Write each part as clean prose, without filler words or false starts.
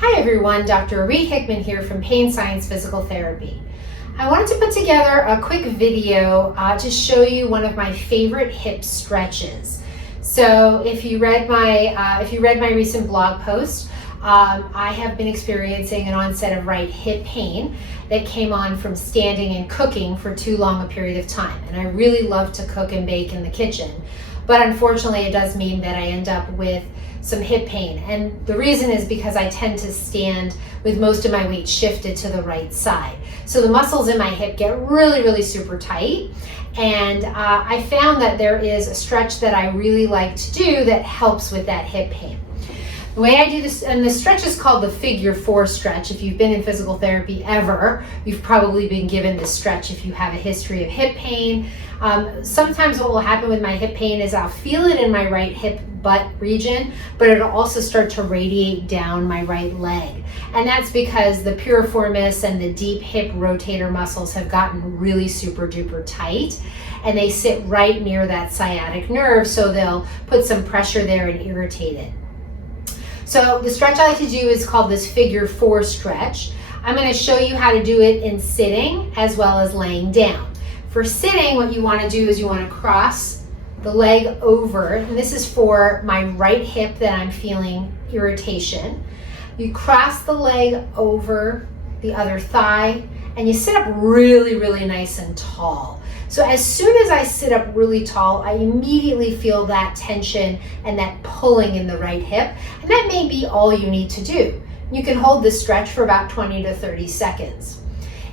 Hi everyone, Dr. Orit Hickman here from Pain Science Physical Therapy. I wanted to put together a quick video to show you one of my favorite hip stretches. So if you read my recent blog post, I have been experiencing an onset of right hip pain that came on from standing and cooking for too long a period of time. And I really love to cook and bake in the kitchen, but unfortunately it does mean that I end up with some hip pain. And the reason is because I tend to stand with most of my weight shifted to the right side. So the muscles in my hip get really super tight. And I found that there is a stretch that I really like to do that helps with that hip pain. The way I do this, and the stretch is called the figure 4 stretch. If you've been in physical therapy ever, you've probably been given this stretch if you have a history of hip pain. Sometimes what will happen with my hip pain is I'll feel it in my right hip butt region, but it'll also start to radiate down my right leg. And that's because the piriformis and the deep hip rotator muscles have gotten really super duper tight, and they sit right near that sciatic nerve, so they'll put some pressure there and irritate it. So the stretch I like to do is called this figure 4 stretch. I'm going to show you how to do it in sitting as well as laying down. For sitting, what you want to do is you want to cross the leg over, and this is for my right hip that I'm feeling irritation. You cross the leg over the other thigh and you sit up really nice and tall. So as soon as I sit up really tall, I immediately feel that tension and that pulling in the right hip, and that may be all you need to do. You can hold this stretch for about 20 to 30 seconds.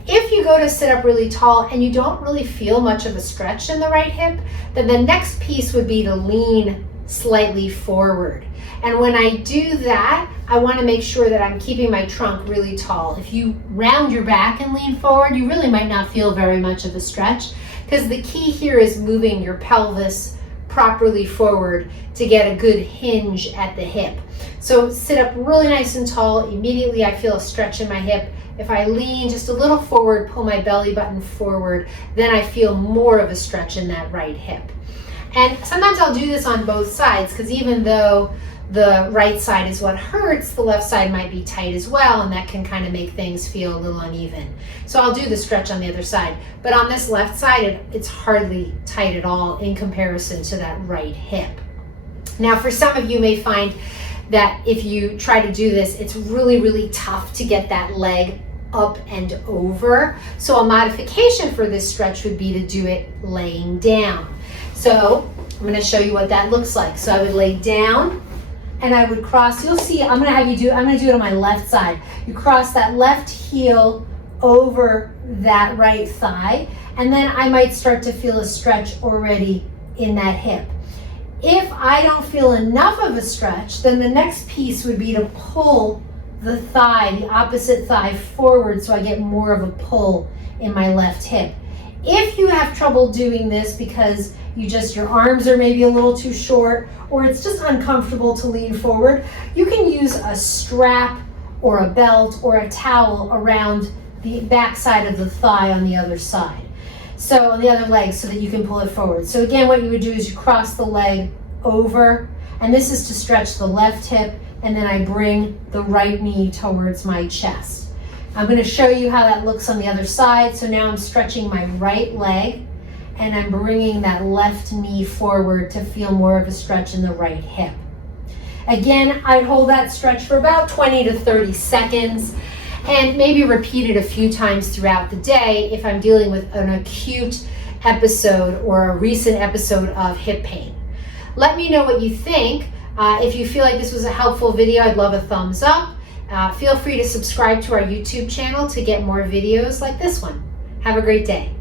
If you go to sit up really tall and you don't really feel much of a stretch in the right hip, then the next piece would be to lean slightly forward. And when I do that, I want to make sure that I'm keeping my trunk really tall. If you round your back and lean forward, you really might not feel very much of a stretch, because the key here is moving your pelvis properly forward to get a good hinge at the hip. So sit up really nice and tall. Immediately I feel a stretch in my hip. If I lean just a little forward, pull my belly button forward, then I feel more of a stretch in that right hip. And sometimes I'll do this on both sides, because even though the right side is what hurts, the left side might be tight as well, and that can kind of make things feel a little uneven. So I'll do the stretch on the other side. But on this left side, it's hardly tight at all in comparison to that right hip. Now, for some of you may find that if you try to do this, it's really tough to get that leg up and over. So a modification for this stretch would be to do it laying down. So I'm going to show you what that looks like. So I would lay down and I would cross. You'll see, I'm going to do it on my left side. You cross that left heel over that right thigh, and then I might start to feel a stretch already in that hip. If I don't feel enough of a stretch, then the next piece would be to pull the thigh, the opposite thigh, forward, so I get more of a pull in my left hip. If you have trouble doing this because your arms are maybe a little too short, or it's just uncomfortable to lean forward, you can use a strap or a belt or a towel around the back side of the thigh on the other side. So on the other leg, so that you can pull it forward. So again, what you would do is you cross the leg over, and this is to stretch the left hip, and then I bring the right knee towards my chest. I'm going to show you how that looks on the other side. So now I'm stretching my right leg, and I'm bringing that left knee forward to feel more of a stretch in the right hip. Again, I'd hold that stretch for about 20 to 30 seconds, and maybe repeat it a few times throughout the day if I'm dealing with an acute episode or a recent episode of hip pain. Let me know what you think. If you feel like this was a helpful video, I'd love a thumbs up. Feel free to subscribe to our YouTube channel to get more videos like this one. Have a great day.